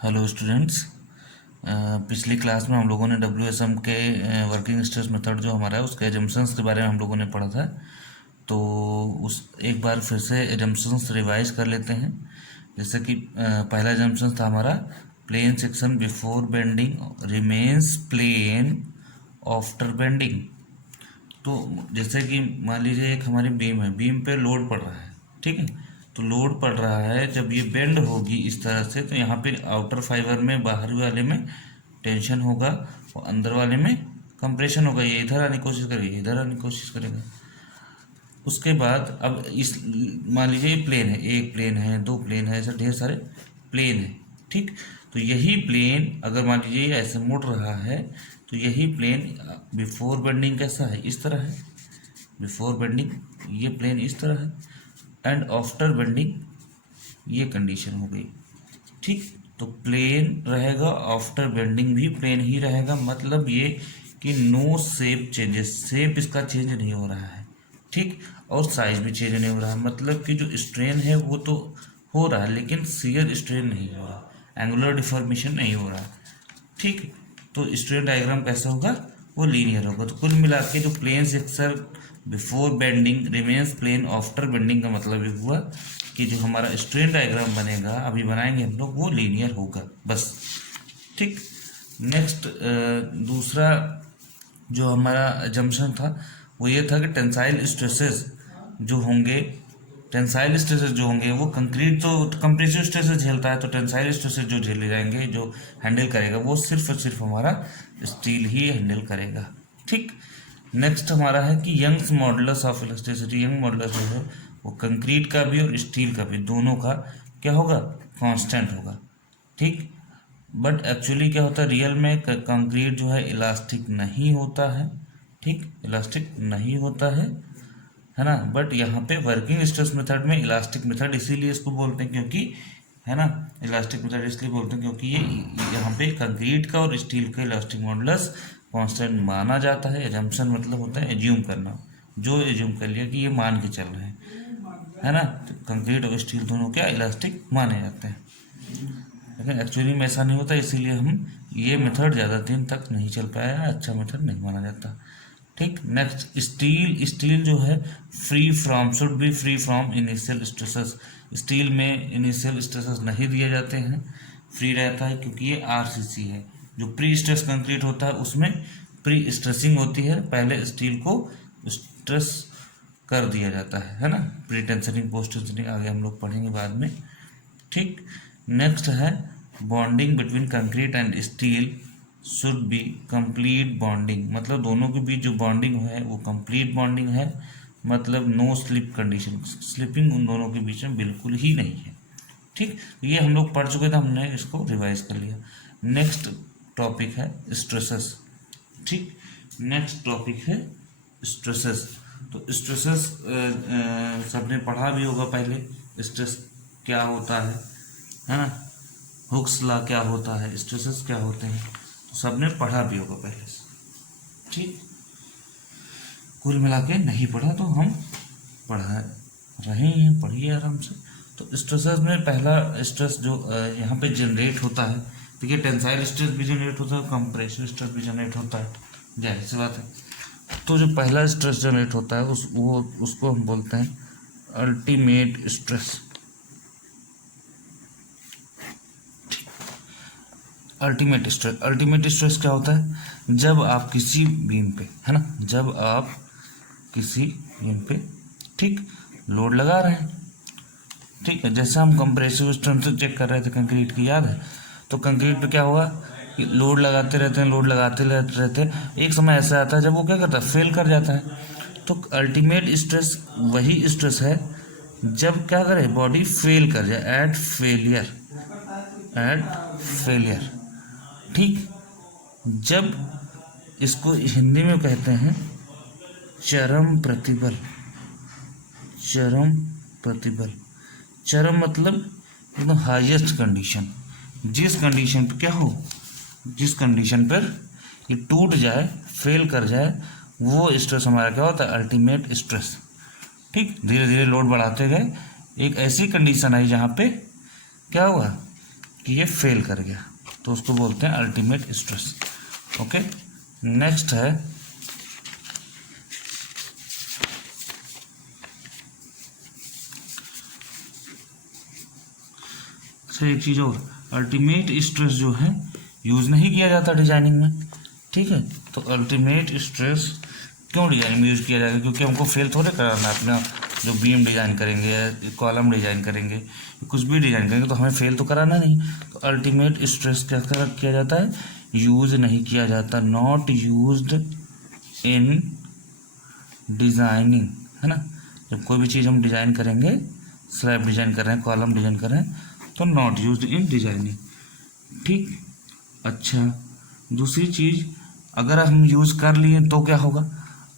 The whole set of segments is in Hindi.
Hello students. पिछली क्लास में हम लोगों ने WSM के वर्किंग स्ट्रेस मेथड जो हमारा है उसके एजम्पशंस के बारे में हम लोगों ने पढ़ा था। तो उस एक बार फिर से एजम्पशंस रिवाइज कर लेते हैं। जैसे कि पहला एजम्पशन था हमारा, plane section before bending remains plane after bending. तो जैसे कि मान लीजिए एक हमारी बीम है, बीम पे लोड पड़ रहा है, ठीक है। तो लोड पड़ रहा है, जब ये बेंड होगी इस तरह से तो यहाँ पे आउटर फाइबर में, बाहरी वाले में टेंशन होगा और अंदर वाले में कंप्रेशन होगा। ये इधर आने की कोशिश करेगा, इधर आने की कोशिश करेगा। उसके बाद अब इस मान लीजिए ये प्लेन है, एक प्लेन है, दो प्लेन है, ऐसे ढेर सारे प्लेन है, ठीक। तो यही प्लेन अगर मान लीजिए ऐसे मुड़ रहा है तो यही प्लेन बिफोर बेंडिंग कैसा है, इस तरह है। बिफोर बेंडिंग ये प्लेन इस तरह है, एंड आफ्टर बेंडिंग ये कंडीशन हो गई, ठीक। तो प्लेन रहेगा, आफ्टर बेंडिंग भी प्लेन ही रहेगा। मतलब ये कि नो शेप चेंजेस, शेप इसका चेंज नहीं हो रहा है, ठीक। और साइज भी चेंज नहीं हो रहा है। मतलब कि जो स्ट्रेन है वो तो हो रहा है लेकिन शियर स्ट्रेन नहीं हो रहा, एंगुलर डिफॉर्मेशन नहीं हो रहा, ठीक। तो स्ट्रेन डायग्राम कैसा होगा, वो लीनियर होगा। तो कुल मिला के जो plane section before bending remains plane after bending का मतलब ये हुआ कि जो हमारा स्ट्रेन डायग्राम बनेगा, अभी बनाएंगे हम लोग, वो लीनियर होगा बस, ठीक। नेक्स्ट दूसरा जो हमारा जंक्शन था वो ये था कि टेंसाइल स्ट्रेसेस जो होंगे, टेंसाइल स्ट्रेसेस जो होंगे वो कंक्रीट तो कंप्रेसिव स्ट्रेसेस झेलता है, तो टेंसाइल स्ट्रेसेस जो झेले जाएंगे, जो हैंडल करेगा वो सिर्फ और सिर्फ हमारा स्टील ही हैंडल करेगा, ठीक। नेक्स्ट हमारा है कि Young's modulus of elasticity. Young modulus जो है वो कंक्रीट का भी और स्टील का भी, दोनों का क्या होगा, कांस्टेंट होगा, ठीक। बट एक्चुअली क्या होता है, रियल में कंक्रीट जो है इलास्टिक नहीं होता है, ठीक, इलास्टिक नहीं होता है ना। बट यहाँ पे वर्किंग स्ट्रेस मेथड में इलास्टिक मेथड इसीलिए इसको बोलते हैं क्योंकि, है ना, इलास्टिक मेथड इसलिए बोलते हैं क्योंकि ये यहाँ पे कंक्रीट का और स्टील का इलास्टिक मॉडुलस कांस्टेंट माना जाता है। एजम्पशन मतलब होता है एज्यूम करना, जो एज्यूम कर लिया कि ये मान के चल रहे हैं, है ना। तो कंक्रीट और स्टील दोनों क्या इलास्टिक माने जाते हैं, लेकिन एक्चुअली में ऐसा नहीं होता। इसीलिए हम ये मेथड ज़्यादा दिन तक नहीं चल पाया, अच्छा मेथड नहीं माना जाता, ठीक। Next steel. स्टील जो है free from, should be free from initial stresses. Steel में इनिशियल स्ट्रेसेस नहीं दिए जाते हैं, फ्री रहता है क्योंकि ये RCC है। जो प्री स्ट्रेस कंक्रीट होता है उसमें प्री स्ट्रेसिंग होती है, पहले स्टील को स्ट्रेस कर दिया जाता है ना। प्री टेंशनिंग पोस्ट टेंशनिंग आगे हम लोग पढ़ेंगे बाद में, ठीक। नेक्स्ट है bonding between concrete and steel should be complete bonding. मतलब दोनों के बीच जो बॉन्डिंग है वो कंप्लीट बॉन्डिंग है, मतलब नो स्लिप कंडीशन, स्लिपिंग उन दोनों के बीच में बिल्कुल ही नहीं है, ठीक। ये हम लोग पढ़ चुके थे, हमने इसको रिवाइज कर लिया। नेक्स्ट टॉपिक है स्ट्रेसेस, ठीक। नेक्स्ट टॉपिक है स्ट्रेसेस। तो स्ट्रेसेस सबने पढ़ा भी होगा पहले, स्ट्रेस क्या होता है ना, हुक्स लॉ क्या होता है, स्ट्रेसेस क्या होते हैं, तो सबने पढ़ा भी होगा पहले से, ठीक। कुल मिला के नहीं पढ़ा तो हम पढ़ा रहे हैं, पढ़िए आराम से। तो स्ट्रेसेस में पहला स्ट्रेस जो यहाँ पे जनरेट होता है, देखिए टेंसाइल स्ट्रेस भी जनरेट होता है, कंप्रेसिव स्ट्रेस भी जनरेट होता है, जाहिर सी बात है। तो जो पहला स्ट्रेस जनरेट होता है उसको हम बोलते हैं ultimate stress. Ultimate stress, ultimate stress क्या होता है, जब आप किसी बीम पे, है ना, जब आप किसी बीम पे, ठीक, लोड लगा रहे हैं, ठीक है। जैसे हम कंप्रेसिव स्ट्रेंथ चेक कर रहे थे कंक्रीट की, याद है। तो कंक्रीट पे क्या हुआ कि लोड लगाते रहते हैं, लोड लगाते रहते हैं, एक समय ऐसा आता है जब वो क्या करता है, फेल कर जाता है। तो अल्टीमेट स्ट्रेस वही स्ट्रेस है जब क्या करे, बॉडी फेल कर जाए, एट फेलियर, एट फेलियर, ठीक। जब इसको हिंदी में कहते हैं चरम प्रतिबल, चरम प्रतिबल। चरम मतलब एकदम हाईएस्ट कंडीशन, जिस कंडीशन पर क्या हो, जिस कंडीशन पर ये टूट जाए, फेल कर जाए, वो स्ट्रेस हमारा क्या होता है, अल्टीमेट स्ट्रेस, ठीक। धीरे धीरे लोड बढ़ाते गए, एक ऐसी कंडीशन आई जहाँ पे क्या हुआ कि ये फेल कर गया, तो उसको बोलते हैं अल्टीमेट स्ट्रेस। ओके, नेक्स्ट है एक चीज़ और, अल्टीमेट स्ट्रेस जो है यूज़ नहीं किया जाता डिजाइनिंग में, ठीक है। तो अल्टीमेट स्ट्रेस क्यों डिजाइनिंग में यूज़ किया जाएगा? क्योंकि हमको फेल थोड़े कराना है अपना, जो बीम डिज़ाइन करेंगे या कॉलम डिज़ाइन करेंगे, कुछ भी डिज़ाइन करेंगे तो हमें फेल तो कराना नहीं। तो अल्टीमेट स्ट्रेस क्या किया जाता है? यूज़ नहीं किया जाता, नॉट यूज्ड इन डिज़ाइनिंग, है ना। जब कोई भी चीज़ हम डिज़ाइन करेंगे, स्लैब डिज़ाइन कर रहे हैं, कॉलम डिज़ाइन कर रहे हैं, तो नॉट यूज्ड इन डिज़ाइनिंग, ठीक। अच्छा, दूसरी चीज़, अगर हम यूज़ कर लिए तो क्या होगा?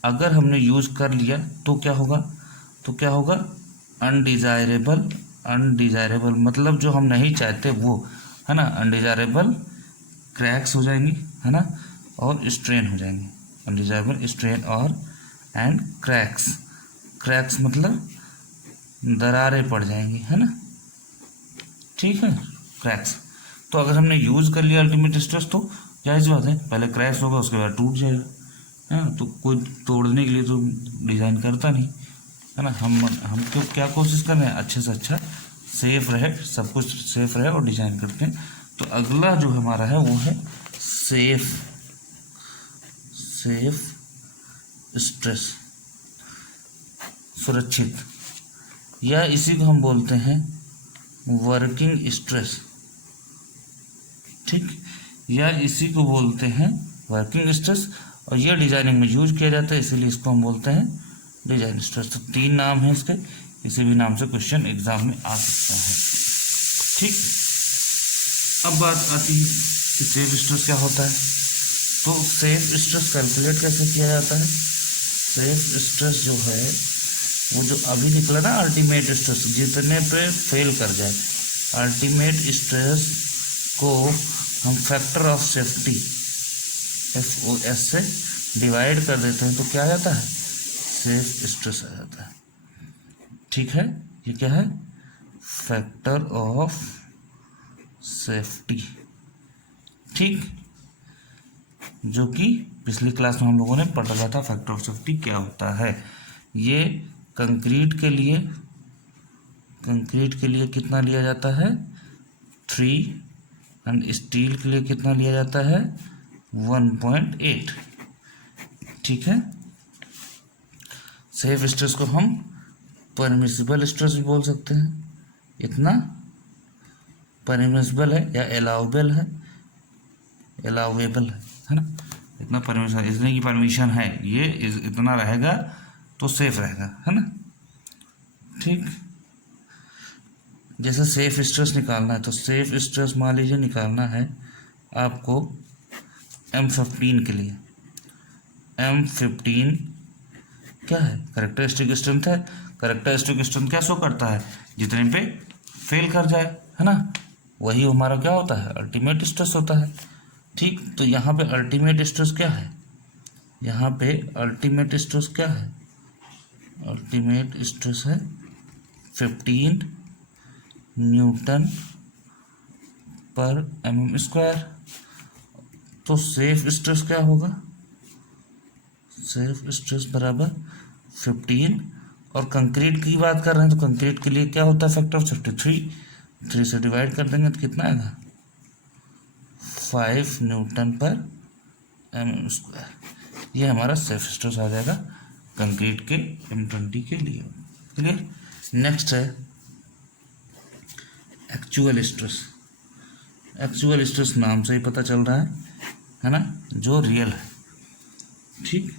अगर हमने यूज़ कर लिया तो क्या होगा? तो क्या होगा? अनडिज़ायरेबल, अनडिज़ायरेबल मतलब जो हम नहीं चाहते वो, है ना। अनडिज़ायरेबल क्रैक्स हो जाएंगी, है ना, और स्ट्रेन हो जाएंगे। अनडिज़ायरेबल स्ट्रेन और एंड क्रैक्स, क्रैक्स मतलब दरारें पड़ जाएंगी, है ना, ठीक है, क्रैक्स। तो अगर हमने यूज़ कर लिया अल्टीमेट स्ट्रेस तो जाहिर सी बात है पहले क्रैश होगा, उसके बाद टूट जाएगा, है ना। तो कोई तोड़ने के लिए तो डिज़ाइन करता नहीं, है ना। हम तो क्या कोशिश कर रहे हैं? अच्छे से अच्छा सेफ रहे, सब कुछ सेफ रहे और डिज़ाइन करते हैं। तो अगला जो हमारा है वो है सेफ, सेफ स्ट्रेस, सुरक्षित, या इसी को हम बोलते हैं वर्किंग स्ट्रेस, ठीक, या इसी को बोलते हैं वर्किंग स्ट्रेस। और यह डिजाइनिंग में यूज किया जाता है, इसीलिए इसको हम बोलते हैं डिजाइन स्ट्रेस। तो 3 नाम है इसके, किसी भी नाम से क्वेश्चन एग्जाम में आ सकता है, ठीक। अब बात आती है कि सेफ स्ट्रेस क्या होता है। तो सेफ स्ट्रेस कैलकुलेट कैसे किया जाता है? सेफ स्ट्रेस जो है वो जो अभी निकला ना अल्टीमेट स्ट्रेस, जितने पे फेल कर जाए, अल्टीमेट स्ट्रेस को हम फैक्टर ऑफ सेफ्टी FOS से डिवाइड कर देते हैं तो क्या आ जाता है? सेफ स्ट्रेस आ जाता है, ठीक है। ये क्या है? फैक्टर ऑफ सेफ्टी, ठीक, जो कि पिछली क्लास में हम लोगों ने पढ़ा था फैक्टर ऑफ सेफ्टी क्या होता है। ये कंक्रीट के लिए कितना लिया जाता है? 3, एंड स्टील के लिए कितना लिया जाता है? 1.8, ठीक है। सेफ स्ट्रेस को हम परमिसिबल स्ट्रेस भी बोल सकते हैं, इतना परमिसिबल है या अलाउबल है, अलाउेबल है ना, इतना परमिशन, इतने की परमिशन है, ये इतना रहेगा तो सेफ रहेगा, है ना, ठीक। जैसे सेफ स्ट्रेस निकालना है तो सेफ स्ट्रेस मान लीजिए निकालना है आपको M15 के लिए। M15 क्या है? कैरेक्टरिस्टिक स्ट्रेंथ है। कैरेक्टरिस्टिक स्ट्रेंथ क्या शो करता है? जितने पे फेल कर जाए, है ना, वही हमारा क्या होता है? अल्टीमेट स्ट्रेस होता है, ठीक। तो यहाँ पे अल्टीमेट स्ट्रेस क्या है? यहाँ पे अल्टीमेट स्ट्रेस क्या है? अल्टीमेट स्ट्रेस है 15 न्यूटन पर mm²। तो सेफ स्ट्रेस क्या होगा? सेफ स्ट्रेस बराबर 15, और कंक्रीट की बात कर रहे हैं तो कंक्रीट के लिए क्या होता है फैक्टर ऑफ सेफ्टी? 3 से डिवाइड कर देंगे तो कितना आएगा? 5 न्यूटन पर mm²। ये हमारा सेफ स्ट्रेस आ जाएगा कंक्रीट के M20 के लिए, क्लियर। नेक्स्ट है एक्चुअल स्ट्रेस। एक्चुअल स्ट्रेस नाम से ही पता चल रहा है ना, जो रियल है, ठीक,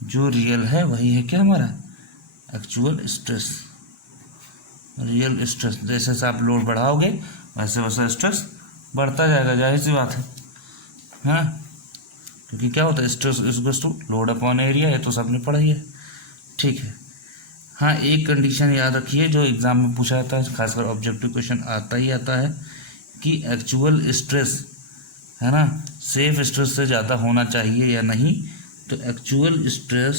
जो रियल है वही है क्या हमारा एक्चुअल स्ट्रेस। रियल स्ट्रेस, जैसे जैसे आप लोड बढ़ाओगे वैसे वैसे स्ट्रेस बढ़ता जाएगा, जाहिर सी बात है ना, क्योंकि क्या होता है stress is to load upon area, है तो सबने पढ़ा ही है, ठीक है। हाँ, एक कंडीशन याद रखिए जो एग्जाम में पूछा जाता है, खासकर ऑब्जेक्टिव क्वेश्चन आता ही आता है कि एक्चुअल स्ट्रेस, है ना, सेफ स्ट्रेस से ज़्यादा होना चाहिए या नहीं। तो actual stress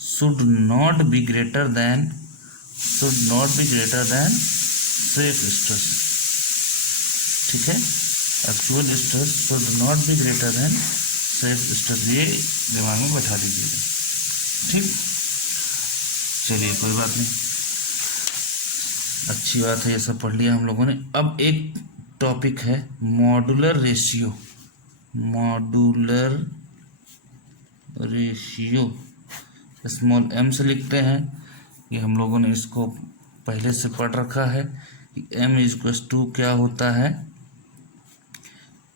should not be greater than safe stress, ठीक है। Actual stress should not be greater than safe stress, ये दिमाग में बैठा दीजिएगा, ठीक। चलिए कोई बात नहीं, अच्छी बात है, ये सब पढ़ लिया हम लोगों ने। अब एक टॉपिक है modular ratio. Modular ratio small m से लिखते हैं, ये हम लोगों ने इसको पहले से पढ़ रखा है कि m इक्वल्स टू क्या होता है,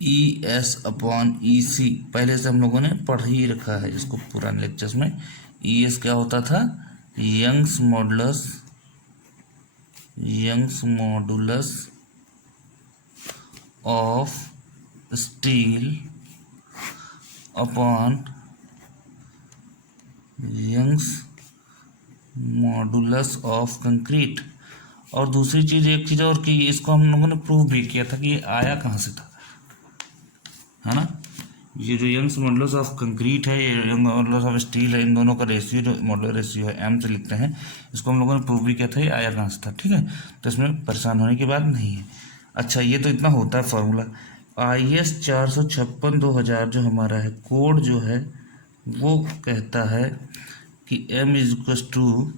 ES अपॉन EC, पहले से हम लोगों ने पढ़ ही रखा है इसको पुराने लेक्चर्स में। ES क्या होता था, Young's modulus of steel upon Young's modulus of concrete. और दूसरी चीज़, एक चीज़ और कि इसको हम लोगों ने प्रूव भी किया था कि ये आया कहाँ से था, है ना। ये जो यंग्स मॉडुलस ऑफ कंक्रीट है, ये यंग मॉडुलस ऑफ स्टील है, इन दोनों का रेशियो जो मॉडुलर रेशियो है m से लिखते हैं, इसको हम लोगों ने प्रूव भी किया था ये आया कहाँ से था, ठीक है। तो इसमें परेशान होने की बात नहीं है। अच्छा, ये तो इतना होता है फार्मूला। IS 456/2000 जो हमारा है कोड जो है वो कहता है कि m equals to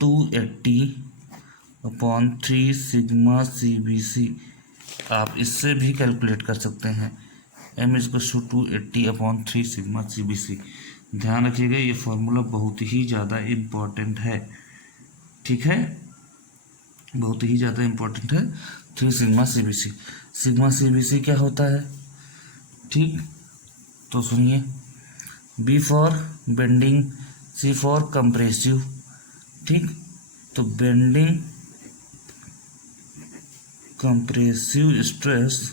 280/3 sigma CBC। आप इससे भी कैलकुलेट कर सकते हैं, m equals to 280/3 sigma CBC। ध्यान रखिएगा, ये फॉर्मूला बहुत ही ज़्यादा इम्पोर्टेंट है, ठीक है, बहुत ही ज़्यादा इम्पोर्टेंट है। 3 सिग्मा CBC। सिग्मा CBC क्या होता है, ठीक, तो सुनिए। B for bending, C for compressive, ठीक। तो बेंडिंग कंप्रेसिव स्ट्रेस,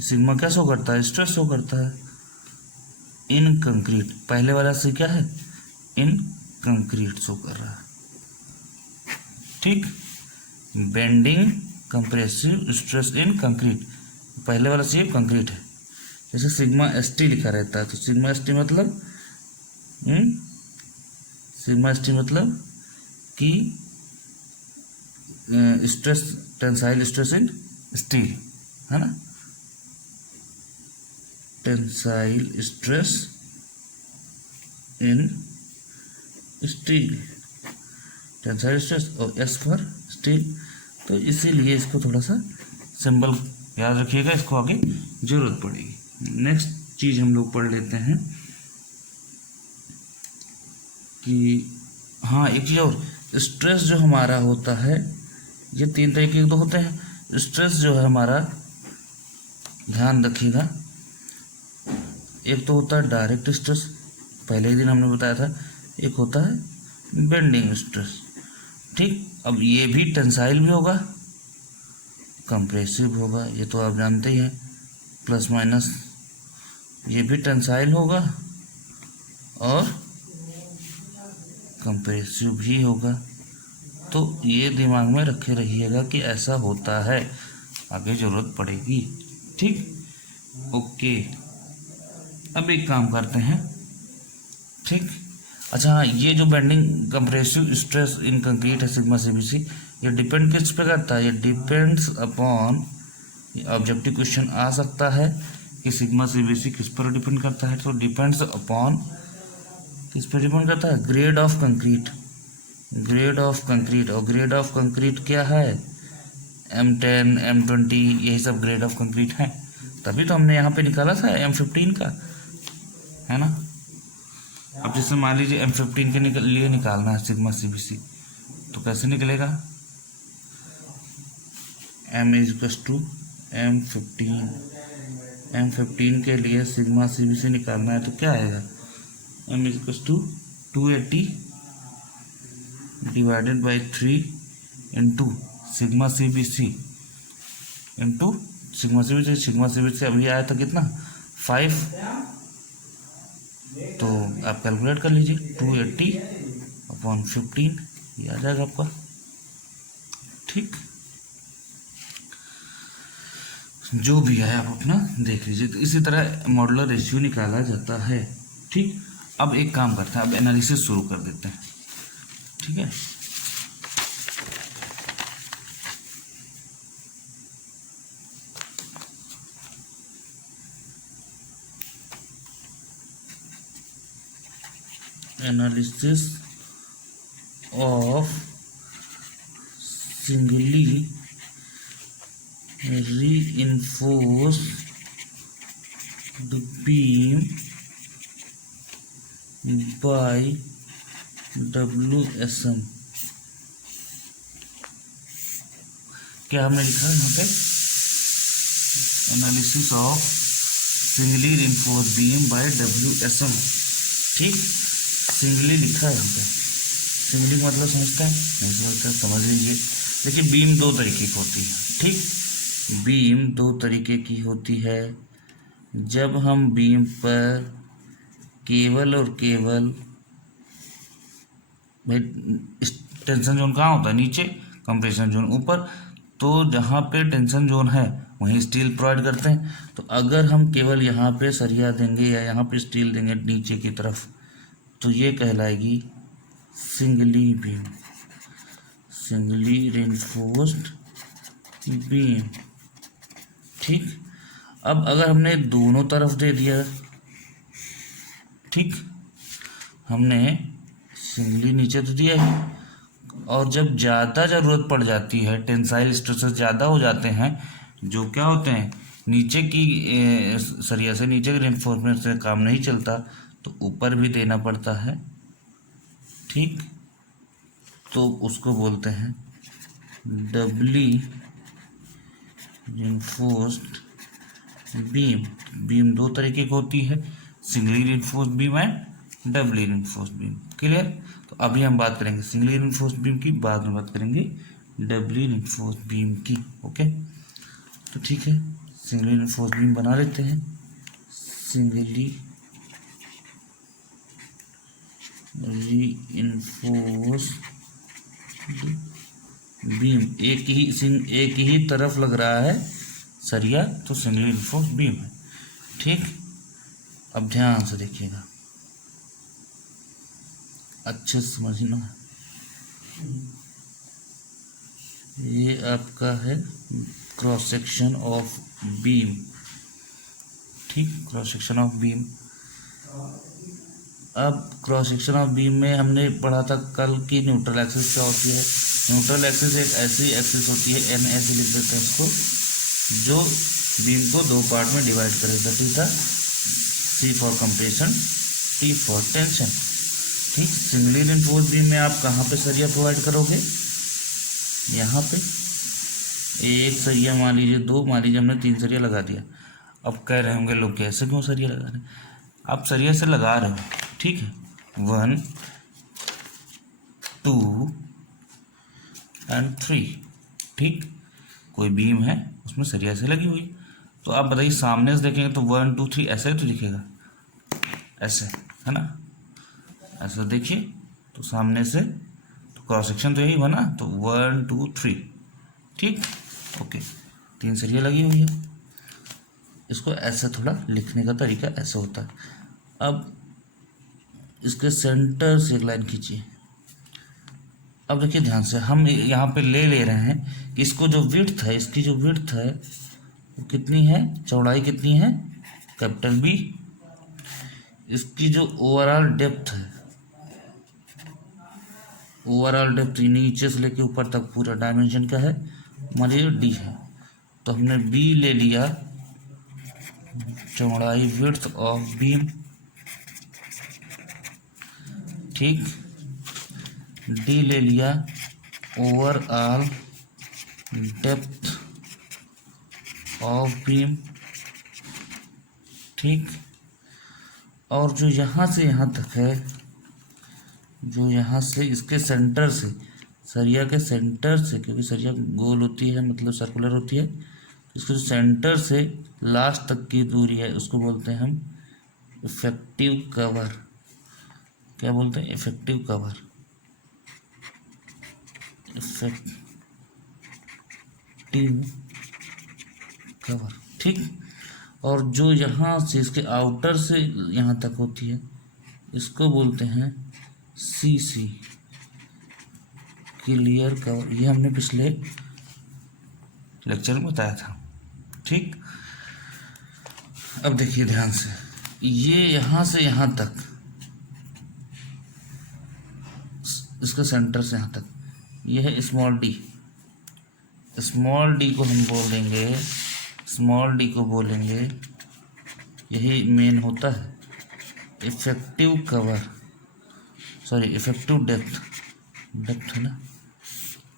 सिग्मा क्या शो करता है, स्ट्रेस शो करता है इन कंक्रीट। पहले वाला से क्या है, इन कंक्रीट शो कर रहा है, ठीक। Bending compressive stress in concrete, पहले वाला से कंक्रीट है। जैसे सिग्मा ST लिखा रहता है, तो सिग्मा ST मतलब कि stress, tensile stress in steel, है ना, tensile stress in steel, tensile stress, और S फॉर स्टील। तो इसीलिए इसको थोड़ा सा सिंबल याद रखिएगा, इसको आगे जरूरत पड़ेगी। नेक्स्ट चीज़ हम लोग पढ़ लेते हैं कि हाँ, एक चीज़ और, स्ट्रेस जो हमारा होता है, ये 3 तरीके के तो होते हैं। स्ट्रेस जो है हमारा, ध्यान रखिएगा, एक तो होता है डायरेक्ट स्ट्रेस, पहले ही दिन हमने बताया था, एक होता है बेंडिंग स्ट्रेस, ठीक। अब ये भी टेंसाइल भी होगा, कंप्रेसिव होगा, ये तो आप जानते ही हैं, प्लस माइनस, ये भी टेंसाइल होगा और कंप्रेसिव भी होगा। तो ये दिमाग में रखे रहिएगा कि ऐसा होता है, आगे ज़रूरत पड़ेगी, ठीक, ओके। अब एक काम करते हैं, ठीक। अच्छा हाँ, ये जो bending compressive stress in concrete है सिग्मा CBC, ये डिपेंड किस पे करता है, ये डिपेंड्स अपॉन, ऑब्जेक्टिव क्वेश्चन आ सकता है कि सिग्मा CBC किस पर डिपेंड करता है, तो डिपेंड्स अपॉन किस पर डिपेंड करता है, grade of concrete, grade of concrete. और ग्रेड ऑफ कंक्रीट क्या है, M10 M20, यही सब ग्रेड ऑफ कंक्रीट है, तभी तो हमने यहाँ पे निकाला था M15 का, है ना। अब जैसे मान लीजिए M15 के लिए निकालना है सिग्मा CBC, तो कैसे निकलेगा, M इक्वल्स टू M15 के लिए सिग्मा CBC निकालना है, तो क्या आएगा, M equals to 280 divided by 3 into sigma CBC into sigma CBC अभी आया था कितना, 5, तो आप कैलकुलेट कर लीजिए, 280/15 ये आ जाएगा आपका, ठीक। जो भी है आप अपना देख लीजिए। तो इसी तरह मॉडुलर रेशियो निकाला जाता है, ठीक। अब एक काम करते हैं, अब एनालिसिस शुरू कर देते हैं, ठीक है। Analysis of singly reinforced beam by WSM। क्या हमने लिखा है यहाँ पे? Analysis of singly reinforced beam by WSM। ठीक, सिंगली लिखा है यहाँ पे। सिंगली का मतलब समझते हैं? नहीं समझते, समझ लीजिए। देखिए, बीम दो तरीके की होती है। ठीक, बीम दो तरीके की होती है। जब हम बीम पर केवल और केवल, भाई टेंशन जोन कहाँ होता है? नीचे, कंप्रेशन जोन ऊपर। तो जहाँ पे टेंशन जोन है वहीं स्टील प्रोवाइड करते हैं। तो अगर हम केवल यहाँ पे सरिया देंगे या यहाँ पे स्टील देंगे नीचे की तरफ, तो ये कहलाएगी singly beam, singly reinforced beam. ठीक, अब अगर हमने दोनों तरफ दे दिया, ठीक, हमने सिंगली नीचे तो दिया ही, और जब ज़्यादा ज़रूरत पड़ जाती है, टेंसाइल स्ट्रेसेस ज़्यादा हो जाते हैं, जो क्या होते हैं, नीचे की सरिया से, नीचे के रिइंफोर्समेंट से काम नहीं चलता, तो ऊपर भी देना पड़ता है। ठीक, तो उसको बोलते हैं डबली रिइंफोर्स्ड बीम। बीम दो तरीके की होती है, singly reinforced beam and doubly reinforced beam. Clear? तो अभी हम बात करेंगे सिंगली रिइंफोर्स्ड बीम की, बाद में बात करेंगे डबली रिइंफोर्स्ड बीम की। ओके, तो ठीक है, सिंगली रिइंफोर्स्ड बीम बना लेते हैं। सिंगली रिइंफोर्स्ड बीम, एक ही तरफ लग रहा है सरिया, तो सिंगली रिइंफोर्स्ड बीम है। ठीक, अब ध्यान से देखिएगा, अच्छे से समझना। ये आपका है क्रॉस सेक्शन ऑफ बीम। ठीक, क्रॉस सेक्शन ऑफ बीम। अब क्रॉस सेक्शन ऑफ बीम में हमने पढ़ा था कल की न्यूट्रल एक्सिस क्या होती है। न्यूट्रल एक्सिस एक ऐसी एक्सिस होती है, एन ऐसे लिख देते हैं इसको, जो बीम को दो पार्ट में डिवाइड करे। That is the C for compression, T for tension. ठीक, सिंगली रिइंफोर्स्ड बीम में आप कहाँ पे सरिया प्रोवाइड करोगे? यहाँ पे एक सरिया, मान लीजिए दो, मान लीजिए हमने 3 सरिया लगा दिया। अब कह रहे होंगे लोग, कैसे क्यों सरिया लगा रहे हैं? आप सरिया से लगा रहे हो, ठीक है, 1 2 एंड 3। ठीक, कोई बीम है उसमें सरिया से लगी हुई, तो आप बताइए सामने से देखेंगे तो 1 2 3 ऐसे ही तो दिखेगा, ऐसे, है ना? ऐसे देखिए तो सामने से, तो क्रॉस सेक्शन तो यही बना, तो 1 2 3। ठीक, ओके, 3 सरिया लगी हुई है। इसको ऐसे थोड़ा लिखने का तरीका ऐसे होता है। अब इसके सेंटर से एक लाइन खींचिए। अब देखिए ध्यान से, हम यहाँ पे ले रहे हैं कि इसको जो विड्थ है, इसकी जो विड्थ है वो कितनी है, चौड़ाई कितनी है, कैपिटल बी। इसकी जो ओवरऑल डेप्थ है, ओवरऑल डेप्थ नीचे से लेके ऊपर तक पूरा डायमेंशन का है, मान लीजिए डी है, तो हमने बी ले लिया, चौड़ाई विड्थ ऑफ बीम। ठीक, डी ले लिया, ओवरऑल डेप्थ ऑफ बीम। ठीक, और जो यहाँ से यहाँ तक है, जो यहाँ से इसके सेंटर से, सरिया के सेंटर से, क्योंकि सरिया गोल होती है मतलब सर्कुलर होती है, इसके सेंटर से लास्ट तक की दूरी है, उसको बोलते हैं हम इफेक्टिव कवर। क्या बोलते हैं? Effective cover, effective cover. ठीक, और जो यहाँ से इसके आउटर से यहाँ तक होती है, इसको बोलते हैं CC, क्लियर कवर। ये हमने पिछले लेक्चर में बताया था। ठीक, अब देखिए ध्यान से, ये यहाँ से यहाँ तक इसके सेंटर से यहाँ तक, ये है स्मॉल डी। स्मॉल डी को हम बोल देंगे, स्मॉल डी को बोलेंगे, यही मेन होता है effective cover, sorry effective depth, depth है ना।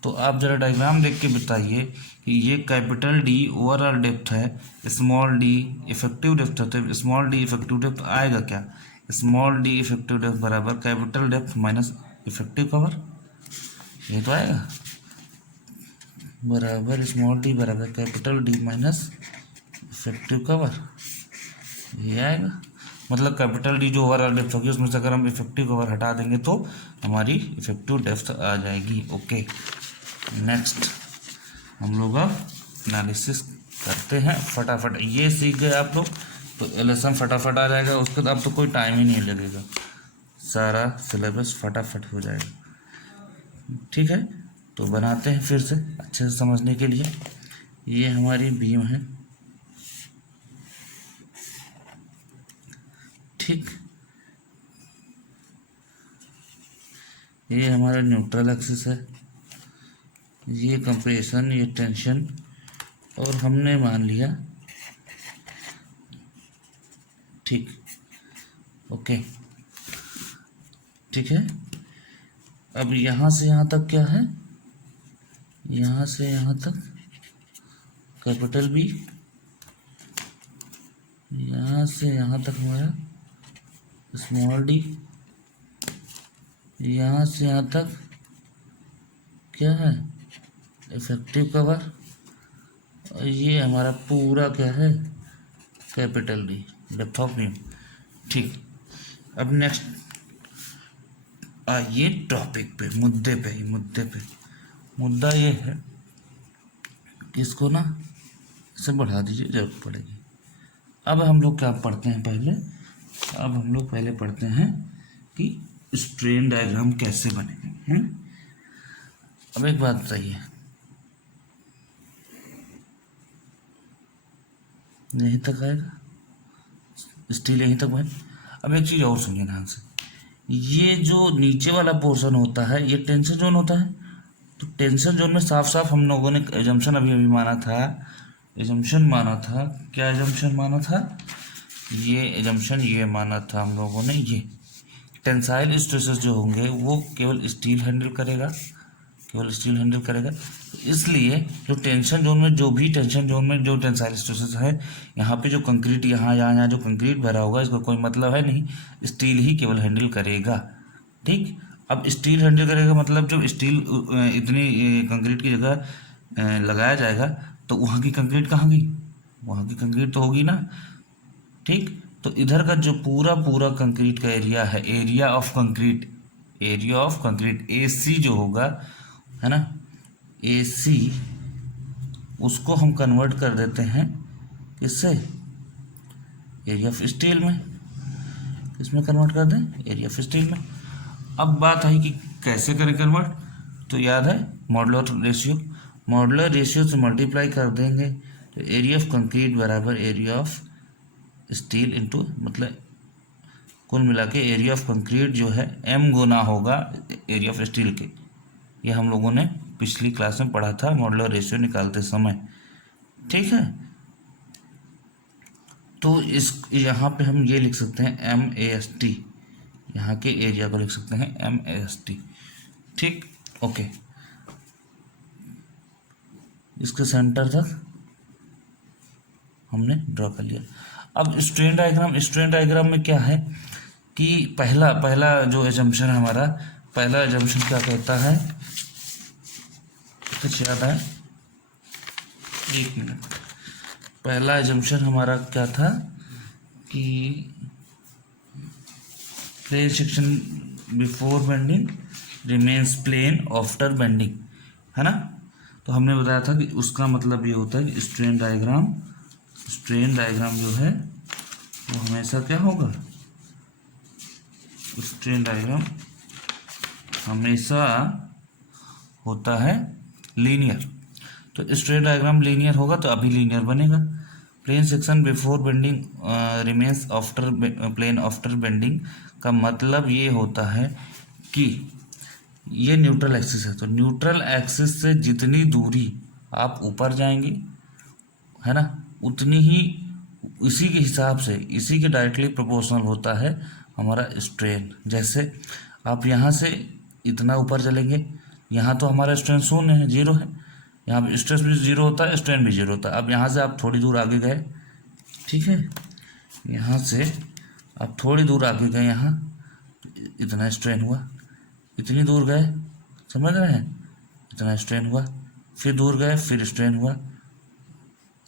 तो आप जरा डायग्राम देख के बताइए कि ये कैपिटल डी ओवरऑल डेप्थ है, स्मॉल डी इफेक्टिव डेप्थ है, तो स्मॉल डी इफेक्टिव डेप्थ आएगा क्या? स्मॉल डी इफेक्टिव डेप्थ बराबर capital depth minus effective cover, ये तो आएगा, बराबर स्मॉल डी बराबर capital D minus effective cover, ये आएगा। मतलब कैपिटल डी जो ओवरऑल डेप्थ होगी उसमें से अगर हम इफेक्टिव कवर हटा देंगे तो हमारी इफेक्टिव डेप्थ आ जाएगी। ओके, नेक्स्ट हम लोग अब एनालिसिस करते हैं फटाफट। ये सीख गए आप लोग तो एलएसएम फटाफट आ जाएगा, उसके बाद अब तो कोई टाइम ही नहीं लगेगा, सारा सिलेबस फटाफट हो जाएगा। ठीक है, तो बनाते हैं फिर से अच्छे से समझने के लिए। ये हमारी बीम है, ठीक, ये हमारा न्यूट्रल एक्सिस है, ये कंप्रेशन, ये टेंशन, और हमने मान लिया, ठीक, ओके, ठीक है। अब यहाँ से यहाँ तक क्या है, यहाँ से यहाँ तक कैपिटल बी, यहाँ से यहाँ तक हमारा स्मॉल डी, यहाँ से यहाँ तक क्या है इफेक्टिव कवर, और ये हमारा पूरा क्या है capital D, depth of beam. ठीक, अब नेक्स्ट आइए टॉपिक पे, मुद्दे पे ही, मुद्दा ये है कि इसको ना इसे बढ़ा दीजिए, जरूरत पड़ेगी। अब हम लोग क्या पढ़ते हैं पहले, अब हम लोग पहले पढ़ते हैं कि स्ट्रेन डायग्राम कैसे बनेंगे, हैं। अब एक बात बताइए, यहीं तक आएगा स्टील, यहीं तक बने। अब एक चीज़ और सुनिए ध्यान से, ये जो नीचे वाला पोर्शन होता है ये टेंशन जोन होता है, तो टेंशन जोन में साफ साफ हम लोगों ने एजम्पशन अभी माना था, एजम्पशन माना था, क्या एजम्पशन माना था, ये एजम्पशन ये माना था हम लोगों ने, ये टेंसाइल स्ट्रेसेस जो होंगे वो केवल स्टील हैंडल करेगा, केवल स्टील हैंडल करेगा। इसलिए जो टेंशन जोन में, जो भी टेंशन जोन में जो टेंसाइल स्ट्रेसेस है, यहाँ पे जो कंक्रीट यहाँ जो कंक्रीट भरा होगा इसका कोई मतलब है नहीं, स्टील ही केवल हैंडल करेगा। ठीक, अब स्टील हैंडल करेगा मतलब जब स्टील इतनी कंक्रीट की जगह लगाया जाएगा तो वहाँ की कंक्रीट कहाँ गई, वहाँ की कंक्रीट तो होगी ना। ठीक, तो इधर का जो पूरा कंक्रीट का एरिया है, एरिया ऑफ कंक्रीट AC जो होगा, है ना, AC, उसको हम कन्वर्ट कर देते हैं इससे एरिया ऑफ स्टील में, इसमें कन्वर्ट कर दें एरिया ऑफ स्टील में। अब बात आई कि कैसे करें कन्वर्ट, तो याद है मॉडुलर रेशियो से मल्टीप्लाई कर देंगे, तो एरिया ऑफ कंक्रीट बराबर एरिया ऑफ स्टील इंटू, मतलब कुल मिला के एरिया ऑफ कंक्रीट जो है m गुना होगा एरिया ऑफ स्टील के। ये हम लोगों ने पिछली क्लास में पढ़ा था मॉडुलर रेशियो निकालते समय। ठीक है, तो इस यहाँ पे हम ये लिख सकते हैं MAST, यहाँ के एरिया को लिख सकते हैं MAST। ठीक, ओके, इसके सेंटर तक हमने ड्रॉ कर लिया। अब स्ट्रेन डायग्राम में क्या है कि पहला जो एजम्पशन है हमारा, पहला एजम्पशन क्या कहता है, कुछ याद है, एक मिनट, पहला एजम्पशन हमारा क्या था कि plane section before bending remains plane after bending, है ना। तो हमने बताया था कि उसका मतलब ये होता है कि स्ट्रेन डायग्राम जो है वो हमेशा क्या होगा, स्ट्रेन डायग्राम हमेशा होता है लीनियर। तो स्ट्रेन डायग्राम लीनियर होगा तो अभी लीनियर बनेगा। Plane section before bending remains plane after bending का मतलब ये होता है कि ये न्यूट्रल एक्सिस है, तो न्यूट्रल एक्सिस से जितनी दूरी आप ऊपर जाएंगे, है ना, उतनी ही इसी के हिसाब से, इसी के डायरेक्टली प्रोपोर्शनल होता है हमारा स्ट्रेन। जैसे आप यहाँ से इतना ऊपर चलेंगे, यहाँ तो हमारा स्ट्रेन शून्य है, जीरो है, यहाँ पे स्ट्रेस भी जीरो होता है, स्ट्रेन भी जीरो होता है। अब यहाँ से आप थोड़ी दूर आगे गए, ठीक है, यहाँ से आप थोड़ी दूर आगे गए, यहाँ इतना स्ट्रेन हुआ, इतनी दूर गए, समझ रहे हैं, इतना स्ट्रेन हुआ, फिर दूर गए, फिर स्ट्रेन हुआ,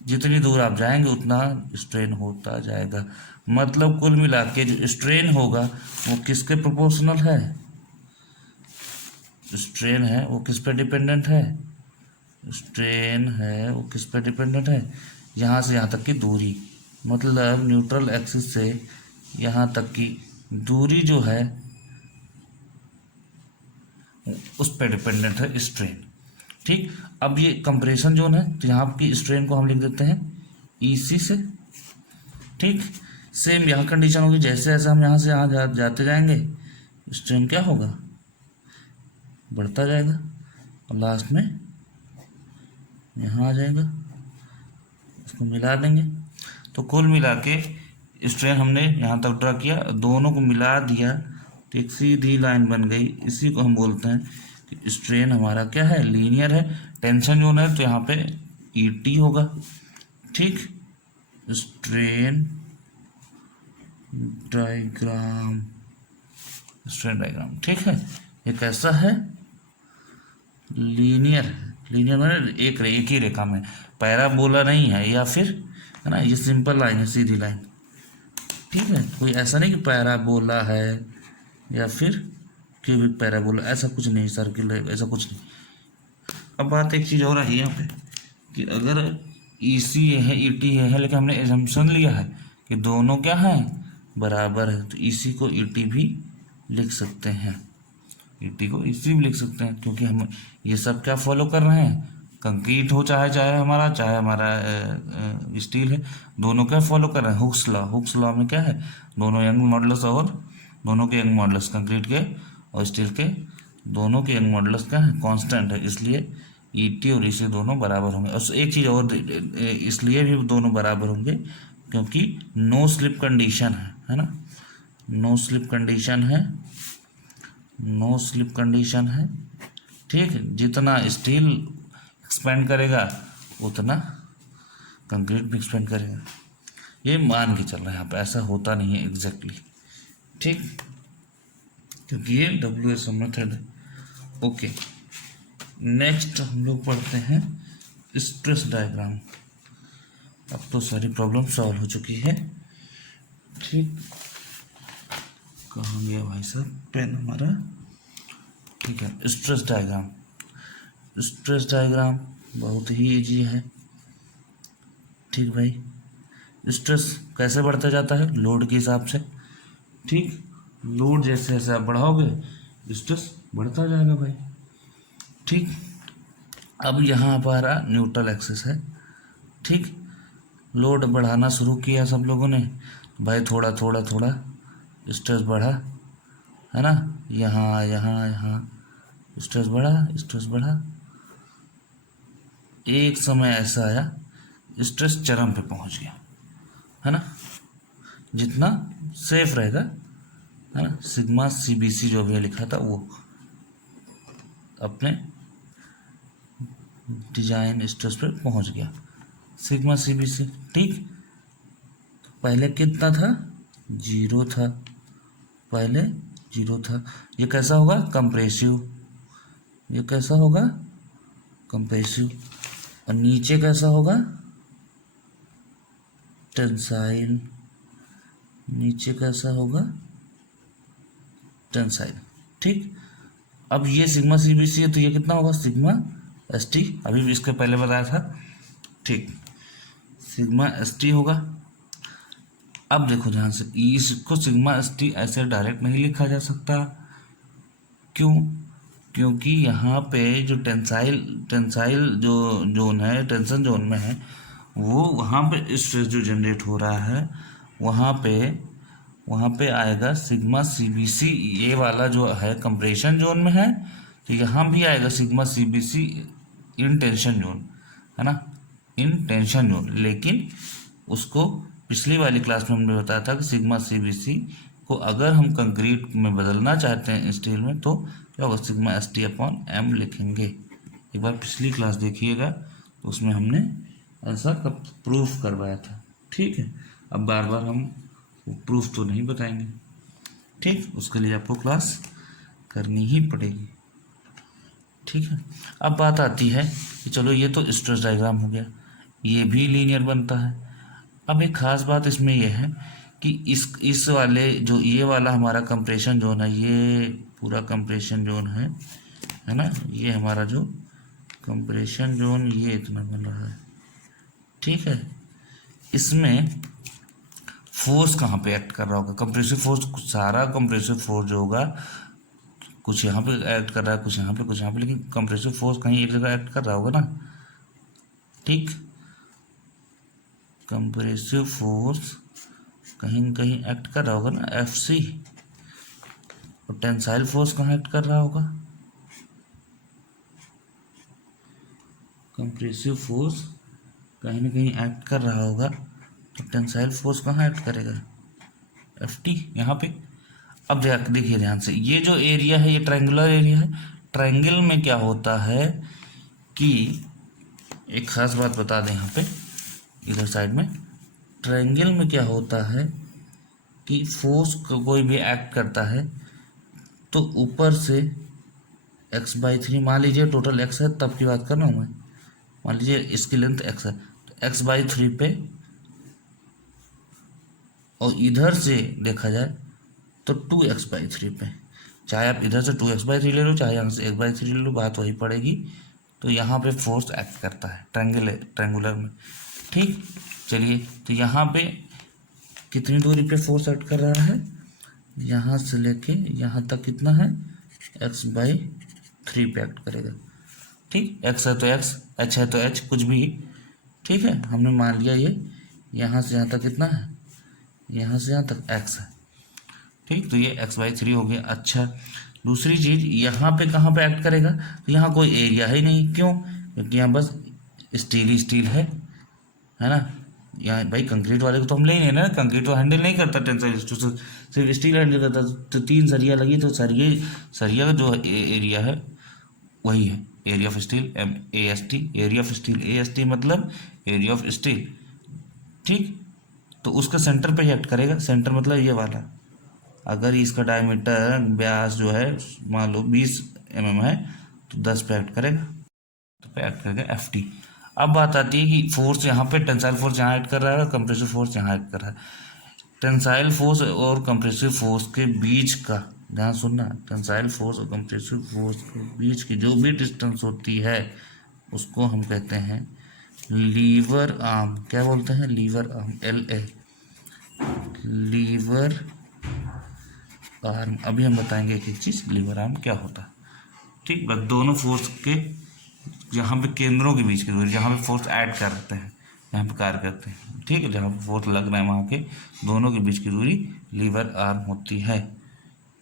जितनी दूर आप जाएंगे उतना स्ट्रेन होता जाएगा। मतलब कुल मिला के जो स्ट्रेन होगा वो किसके प्रोपोर्शनल है, स्ट्रेन है वो किस पे डिपेंडेंट है, स्ट्रेन है वो किस पे डिपेंडेंट है, यहाँ से यहाँ तक की दूरी, मतलब न्यूट्रल एक्सिस से यहाँ तक की दूरी जो है उस पर डिपेंडेंट है स्ट्रेन। ठीक, अब ये कंप्रेशन जोन है, तो यहाँ की स्ट्रेन को हम लिख देते हैं ईसी से। ठीक, सेम यहाँ कंडीशन होगी, जैसे जैसे हम यहाँ से यहाँ जाते जाएंगे स्ट्रेन क्या होगा, बढ़ता जाएगा, और लास्ट में यहाँ आ जाएगा, इसको मिला देंगे। तो कुल मिला के स्ट्रेन हमने यहाँ तक ड्रा किया, दोनों को मिला दिया तो एक सीधी लाइन बन गई। इसी को हम बोलते हैं कि स्ट्रेन हमारा क्या है, लीनियर है। टेंशन जोन है तो यहाँ पे ईटी होगा। ठीक, स्ट्रेन डायग्राम, स्ट्रेन डायग्राम, ठीक है, ये कैसा है, लीनियर है। लीनियर मैंने एक ही रेखा में, पैराबोला नहीं है, या फिर है ना, ये सिंपल लाइन है, सीधी लाइन। ठीक है, कोई ऐसा नहीं कि पैराबोला है या फिर क्यूबिक पैराबोला, ऐसा कुछ नहीं, सर्किल है, ऐसा कुछ नहीं। अब बात एक चीज़ और आई है यहाँ पे कि अगर ईसी है, ईटी है, लेकिन हमने एजम्पशन लिया है कि दोनों क्या हैं, बराबर है, तो ईसी को ईटी भी लिख सकते हैं, ईटी को ईसी भी लिख सकते हैं, क्योंकि हम ये सब क्या फॉलो कर रहे हैं, कंक्रीट हो चाहे हमारा स्टील है, दोनों क्या फॉलो कर रहे हैं, हुक्स लॉ। हुक्स लॉ में क्या है, दोनों यंग मॉडुलस, और दोनों के यंग मॉडुलस, कंक्रीट के और स्टील के दोनों के यंग मॉडुलस क्या है, कांस्टेंट है, इसलिए ईटी और ईसी दोनों बराबर होंगे। और एक चीज़ और, इसलिए भी दोनों बराबर होंगे क्योंकि नो स्लिप कंडीशन है ना, नो स्लिप कंडीशन है, नो स्लिप कंडीशन है। ठीक, जितना स्टील एक्सपेंड करेगा उतना कंक्रीट भी एक्सपेंड करेगा। ये मान के चल रहा है यहाँ पे, ऐसा होता नहीं है एग्जैक्टली। ठीक, क्योंकि ये WSM मेथड है। ओके, नेक्स्ट हम लोग पढ़ते हैं स्ट्रेस डायग्राम। अब तो सारी प्रॉब्लम सॉल्व हो चुकी है। ठीक, कहाँ गया भाई साहब पेन हमारा। ठीक है, स्ट्रेस डायग्राम, स्ट्रेस डायग्राम बहुत ही इजी है। ठीक भाई, स्ट्रेस कैसे बढ़ता जाता है, लोड के हिसाब से। ठीक, लोड जैसे जैसे आप बढ़ाओगे स्ट्रेस बढ़ता जाएगा भाई। ठीक, अब यहाँ हमारा न्यूट्रल एक्सिस है। ठीक, लोड बढ़ाना शुरू किया सब लोगों ने भाई, थोड़ा थोड़ा थोड़ा स्ट्रेस बढ़ा, है ना, यहाँ यहाँ यहाँ स्ट्रेस बढ़ा, स्ट्रेस बढ़ा, एक समय ऐसा आया स्ट्रेस चरम पे पहुंच गया, है ना, जितना सेफ रहेगा, है ना, सिग्मा CBC जो भी लिखा था वो अपने डिजाइन स्ट्रेस पे पहुंच गया, सिग्मा CBC। ठीक, पहले कितना था, जीरो था, पहले जीरो था। ये कैसा होगा, कंप्रेसिव, ये कैसा होगा, कंप्रेसिव। और नीचे कैसा होगा, टेंसाइल, नीचे कैसा होगा, टेंसाइल। ठीक, अब ये सिग्मा CBC है तो ये कितना होगा, सिग्मा ST, अभी भी इसके पहले बताया था। ठीक, सिग्मा ST होगा। अब देखो ध्यान से, इसको सिग्मा ST ऐसे डायरेक्ट नहीं लिखा जा सकता। क्यों, क्योंकि यहाँ पे जो टेंसाइल जो जोन है, टेंशन जोन में है, वो वहाँ पे स्ट्रेस जो जनरेट हो रहा है वहाँ पे आएगा सिग्मा CBC। ये वाला जो है कंप्रेशन जोन में है तो यहाँ भी आएगा sigma CBC in tension zone, है ना, इन टेंशन जोन। लेकिन उसको पिछली वाली क्लास में हमने बताया था कि सिग्मा CBC को अगर हम कंक्रीट में बदलना चाहते हैं स्टील में तो क्या होगा, सिग्मा ST/m लिखेंगे। एक बार पिछली क्लास देखिएगा तो उसमें हमने ऐसा प्रूफ करवाया था। ठीक है, अब बार बार हम प्रूफ तो नहीं बताएंगे, ठीक, उसके लिए आपको क्लास करनी ही पड़ेगी। ठीक है, अब बात आती है कि चलो ये तो स्ट्रेस डायग्राम हो गया, ये भी लीनियर बनता है। अब एक खास बात इसमें यह है कि इस वाले जो ये वाला हमारा कंप्रेशन जोन है, ये पूरा कंप्रेशन जोन है ना, ये हमारा जो कंप्रेशन जोन ये इतना बन रहा है। ठीक है, इसमें फोर्स कहाँ पे एक्ट कर रहा होगा, कंप्रेसिव फोर्स, सारा कंप्रेसिव फोर्स जो होगा कुछ यहाँ पे एक्ट कर रहा है, कुछ यहाँ पे, कुछ यहाँ पे, लेकिन कंप्रेसिव फोर्स कहीं एक जगह एक्ट कर रहा होगा ना। ठीक, कंप्रेसिव फोर्स कहीं न कहीं एक्ट कर रहा होगा ना, FC। और टेंसाइल फोर्स कहाँ एक्ट कर रहा होगा, कंप्रेसिव फोर्स कहीं ना कहीं एक्ट कर रहा होगा, तो टेंसाइल फोर्स कहाँ एक्ट करेगा, FT यहाँ पे। अब देखिए ध्यान से, ये जो एरिया है ये ट्रायंगुलर एरिया है। ट्रायंगल में क्या होता है कि एक खास बात बता दें यहाँ पे, इधर साइड में ट्रायंगल में क्या होता है कि फोर्स कोई भी एक्ट करता है तो ऊपर से x/3, मान लीजिए टोटल x है, तब की बात कर रहा हूँ मैं, मान लीजिए इसकी लेंथ x है तो x/3 पे, और इधर से देखा जाए तो 2x/3 पे, चाहे आप इधर से 2x/3 ले लो, चाहे यहाँ से 1/3 ले लो, बात वही पड़ेगी। तो यहाँ पे फोर्स एक्ट करता है ट्रायंगुलर में। ठीक, चलिए, तो यहाँ पे कितनी दूरी पे फोर्स एक्ट कर रहा है, यहाँ से लेके यहाँ तक कितना है, x/3 पे एक्ट करेगा। ठीक, x है तो x, h है तो h, कुछ भी। ठीक है, हमने मान लिया ये यहाँ से यहाँ तक कितना है, यहाँ से यहाँ तक x है। ठीक, तो ये x/3 हो गया। अच्छा, दूसरी चीज़, यहाँ पे कहाँ पे एक्ट करेगा, तो यहाँ कोई एरिया ही नहीं, क्यों, क्योंकि यहाँ बस स्टील ही स्टील है ना। यहाँ भाई कंक्रीट वाले को तो हम ले नहीं ना, कंक्रीट तो हैंडल नहीं करता टेंसाइल स्ट्रेस, सिर्फ स्टील हैंडल करता। तो 3 सरिया लगी, तो सरिया का जो एरिया है वही है area of steel, AST, area of steel, AST मतलब एरिया ऑफ स्टील। ठीक, तो उसका सेंटर पे ही एक्ट करेगा, सेंटर मतलब ये वाला। अगर इसका डायमीटर व्यास जो है मान लो 20 mm है तो 10 पे एक्ट करेगा, तो पे एक्ट करेगा FT। अब बात आती है कि फोर्स यहाँ पे, टेंसाइल फोर्स यहाँ एक्ट कर रहा है, कंप्रेसिव फोर्स यहाँ एक्ट कर रहा है। टेंसाइल फोर्स और कंप्रेसिव फोर्स के बीच का ध्यान सुनना, टेंसाइल फोर्स और कंप्रेसिव फोर्स के बीच की जो भी डिस्टेंस होती है उसको हम कहते हैं लीवर आर्म। क्या बोलते हैं, lever arm, LA, lever arm. अभी हम बताएंगे एक एक चीज़, लीवर आर्म क्या होता है। ठीक, बस दोनों फोर्स के जहाँ पे केंद्रों के बीच की दूरी, जहाँ पे फोर्स ऐड करते हैं, जहाँ पे कार्य करते हैं, ठीक है, जहाँ पे फोर्स लग रहा है वहाँ के दोनों के बीच की दूरी लीवर आर्म होती है।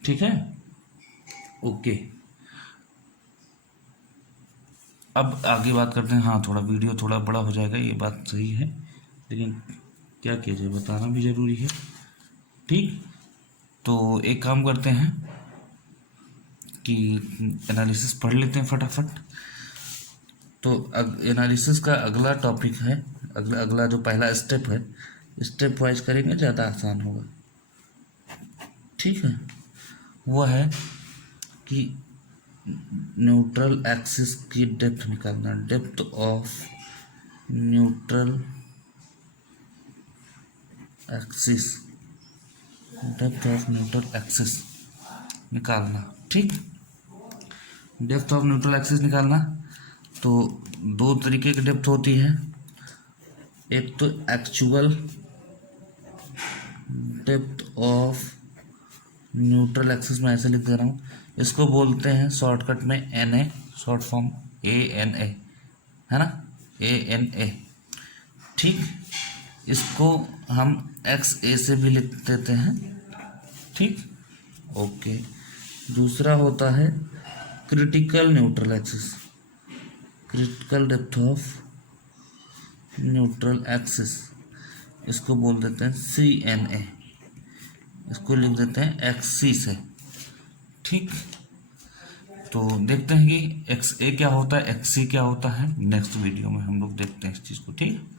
ठीक है, ओके। अब आगे बात करते हैं। हाँ, थोड़ा वीडियो थोड़ा बड़ा हो जाएगा, ये बात सही है, लेकिन क्या किया जाए, बताना भी ज़रूरी है। ठीक, तो एक काम करते हैं कि एनालिसिस पढ़ लेते हैं फटाफट। तो एनालिसिस का अगला टॉपिक है, अगला जो पहला स्टेप है, स्टेप वाइज करेंगे ज़्यादा आसान होगा। ठीक है, वो है कि न्यूट्रल एक्सिस की डेप्थ निकालना, depth of neutral axis, depth of neutral axis निकालना। ठीक, डेप्थ ऑफ न्यूट्रल एक्सिस निकालना तो 2 तरीके की डेप्थ होती है। एक तो actual depth of neutral axis, में ऐसे लिख दे रहा हूँ, इसको बोलते हैं शॉर्टकट में NA, शॉर्ट फॉर्म ANA, है ना, ANA। ठीक, इसको हम XA से भी लिख देते हैं। ठीक, ओके। दूसरा होता है critical neutral axis, critical depth of neutral axis, इसको बोल देते हैं CNA, इसको लिख देते हैं XC से। ठीक, तो देखते हैं कि XA क्या होता है, XC क्या होता है, नेक्स्ट वीडियो में हम लोग देखते हैं इस चीज़ को। ठीक।